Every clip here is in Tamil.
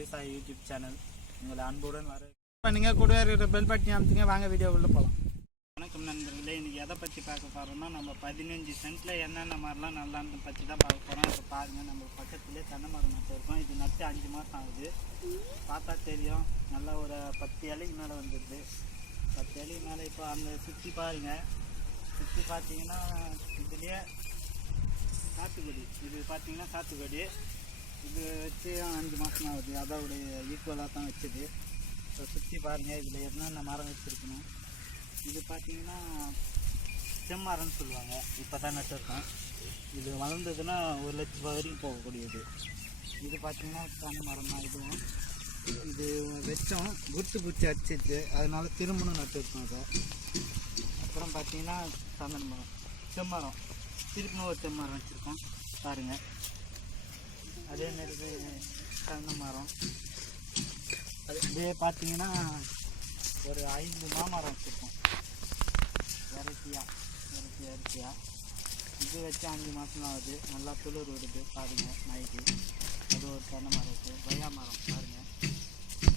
விவசாய யூடியூப் சேனல் உங்களை அன்புடன் வர பண்ணுங்க கூட இருக்கிற பெல் பட்டனி அமுத்துங்க வாங்க வீடியோக்குள்ளே போகலாம் வணக்கம் நண்பர்களே இன்னைக்கு எதை பற்றி பார்க்க போகிறோம்னா நம்ம பதினஞ்சு சென்ட்டில் என்னென்ன மாதிரிலாம் நல்லான்னு பற்றி தான் பார்க்க போகிறோம் இப்போ பாருங்கள் நம்ம பக்கத்துலேயே தென்னை மரம் நட்டு இருக்கோம். இது நட்டு அஞ்சு மாதம் ஆகுது. பார்த்தா தெரியும் நல்லா ஒரு பத்து இலைக்கு மேலே வந்துடுது பத்து இலைக்கு மேலே இப்போ அந்த சுற்றி பாருங்கள் சுற்றி பார்த்தீங்கன்னா இதுலேயே சாத்துக்குடி. இது பார்த்தீங்கன்னா சாத்துக்குடி. இது வச்சு அஞ்சு மாதம் ஆகுது. அதோட ஈக்குவலாக தான் வச்சுது. இப்போ சுற்றி பாருங்கள் இதில் என்னென்ன மரம் வச்சுருக்கணும். இது பார்த்தீங்கன்னா செம்மரம்னு சொல்லுவாங்க. இப்போ தான் நட்டுருக்கோம். இது வளர்ந்ததுன்னா ஒரு லட்சம் ரூபாய் வரைக்கும் போகக்கூடியது. இது பார்த்தீங்கன்னா தென்னை மரம் தான் இதுவும் இது வச்சோம். குத்து பூச்சி அடிச்சிச்சு அதனால திரும்பணும் நட்டுருக்கோம் அதை. அப்புறம் பார்த்தீங்கன்னா சந்தன மரம். செம்மரம். திருப்பினும் ஒரு செம்மரம் வச்சுருக்கோம். பாருங்கள் அதே மாரி இது தென்னை மரம். அது இதே பார்த்தீங்கன்னா ஒரு ஐந்து மாமரம் வச்சுருக்கோம். வெரைட்டியாக வெரைட்டி வெரைட்டியாக இது வச்சு அஞ்சு மாதம் ஆகுது. நல்லா துளிர் வருது பாருங்கள் நைட்டு அது ஒரு தென்னை மரம் இருக்குது கொய்யா மரம் பாருங்கள்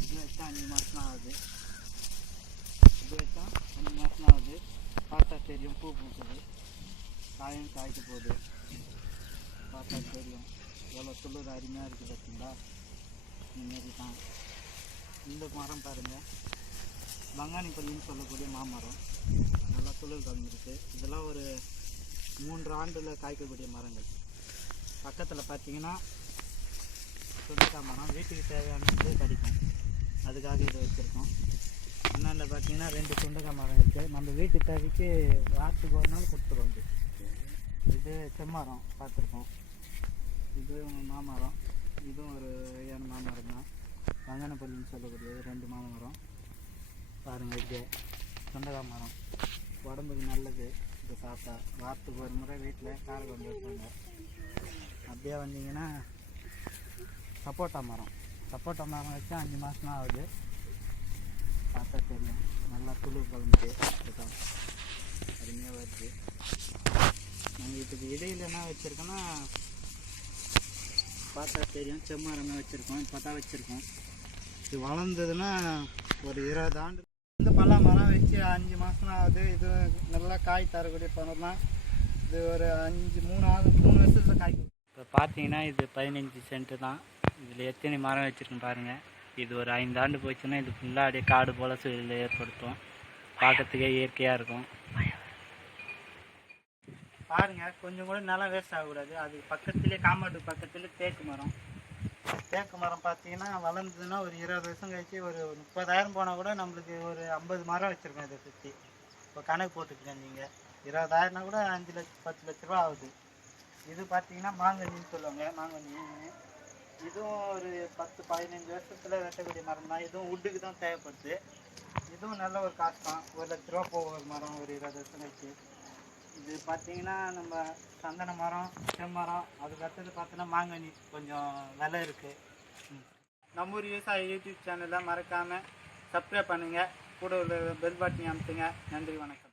இது வச்சா அஞ்சு மாதம் ஆகுது. இது வச்சா அஞ்சு மாதம் ஆகுது. பார்த்தா தெரியும் பூ பூக்குது. காயும் காய்க்கு போகுது. எவ்வளோ துளிர் அருமையாக இருக்குது பார்த்தீங்களா இந்தமாரி தான் இந்த மரம் பாருங்கள் பங்காணிப்பள்ளின்னு சொல்லக்கூடிய மாமரம். நல்லா துளிர் கலந்துருக்கு இதெல்லாம் ஒரு மூன்று ஆண்டில் காய்க்கக்கூடிய மரங்கள். பக்கத்தில் பார்த்தீங்கன்னா சுண்டக்காய் மரம். வீட்டுக்கு தேவையானது கிடைக்கும். அதுக்காக இதை வச்சுருக்கோம். அண்ணாண்ட பார்த்தீங்கன்னா ரெண்டு சுண்டக்காய் மரம் இருக்குது நம்ம வீட்டு தேவைக்கு வாரத்துக்கு ஒரு நாள் கொடுத்துருவோம் இது செம்மரம் பார்த்துருக்கோம். இது மாமரம். இதுவும் ஒரு வகையான மாமரம் தான். வங்கனப்பள்ளின்னு சொல்லக்கூடியது. ரெண்டு மாமரம். பாருங்கள் இங்கே சொந்தக்காய் மரம். உடம்புக்கு நல்லது. இது சாப்பிட்டா வாரத்துக்கு ஒரு முறை வீட்டில் காரை கொண்டு வைப்பாங்க அப்படியே வந்தீங்கன்னா சப்போட்டா மரம். சப்போட்டா மரம் வச்சா அஞ்சு மாதம் ஆகுது. பார்த்தா தெரியும். நல்லா துளிர் குழம்பு இதுதான் அருமையாக வருது. நாங்கள் இதுக்கு இடையில என்ன வச்சுருக்கோன்னா பார்த்தா தெரியும். செம்மரமே வச்சுருக்கோம். இப்போ தான் வச்சுருக்கோம். இது வளர்ந்ததுன்னா ஒரு இருபது ஆண்டு. இந்த பலா மரம் வச்சு அஞ்சு மாதம் ஆகுது. இது நல்லா காய் தரக்கூடிய பழம் தான். இது ஒரு அஞ்சு மூணு ஆறு மூணு வருஷத்துல காய் இப்போ பார்த்தீங்கன்னா இது பதினஞ்சு சென்ட்டு தான். இதில் எத்தனை மரம் வச்சுருக்கோம் பாருங்கள் இது ஒரு ஐந்து ஆண்டு போச்சுன்னா இது ஃபுல்லாக அப்படியே காடு போல் சூழலை ஏற்படுத்தும். பார்க்கறதுக்கே இயற்கையாக இருக்கும். பாருங்க கொஞ்சம் கூட நிலம் வேஸ்ட் ஆகக்கூடாது. அது பக்கத்துலேயே காம்பவுண்டு பக்கத்துல தேக்கு மரம். தேக்கு மரம் பார்த்தீங்கன்னா வளர்ந்ததுன்னா ஒரு இருபது வருஷம் கழிச்சு ஒரு முப்பதாயிரம் போனால் கூட நம்மளுக்கு ஒரு ஐம்பது மரம் வச்சுருக்கோம் இதை சுற்றி இப்போ கணக்கு போட்டுக்கங்க நீங்கள் இருபதாயிரம்னா கூட அஞ்சு லட்சம் பத்து லட்ச ரூபா ஆகுது. இது பார்த்தீங்கன்னா மாங்கனின்னு சொல்லுவாங்க. மாங்கனி. இதுவும் ஒரு பத்து பதினஞ்சு வருஷத்தில் வெட்டக்கூடிய மரம் தான். இதுவும் உட்டுக்கு தான் தேவைப்படுது. இதுவும் நல்ல ஒரு காசு தான். ஒரு லட்ச ரூபா போகும் ஒரு மரம் ஒரு இருபது வருஷம் கழிச்சு. இது பார்த்தீங்கன்னா நம்ம சந்தன மரம் செம்மரம் அதுக்கு அடுத்தது பார்த்தோன்னா மாங்கனி. கொஞ்சம் விலை இருக்குது நம்ம ஊர் விவசாய யூடியூப் சேனலை மறக்காமல் சப்ஸ்கிரைப் பண்ணுங்கள் கூட உள்ள பெல் பட்டனை அமுத்துங்க. நன்றி வணக்கம்.